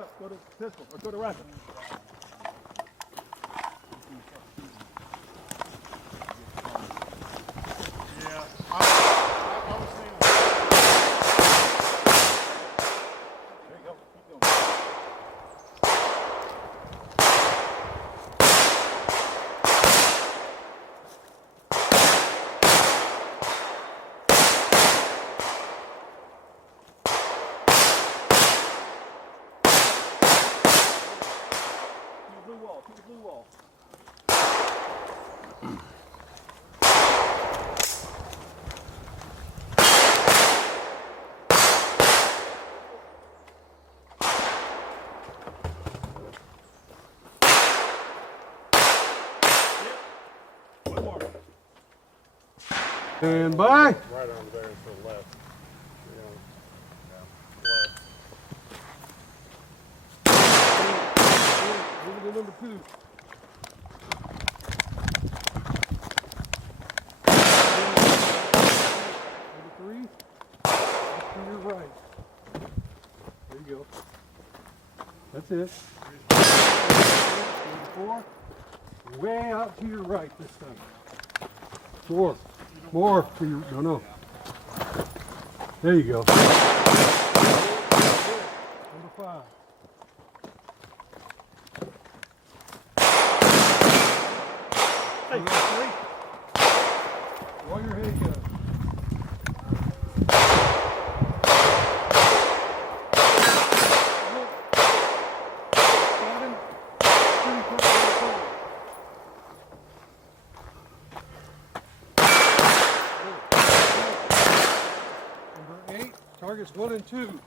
up. Go to pistol or go to rifle. Yeah, I was thinking. There you go. Keep going. Blue wall, keep the blue wall. One more. And bye. Right on there to the left. Yeah. Left. Move to number 2. Number 3. To your right. There you go. That's it. Number 4. Way out to your right this time. 4. More to your, no. There you go. Number 5. Hey, Roll your head go. Number 8, targets 1 and 2.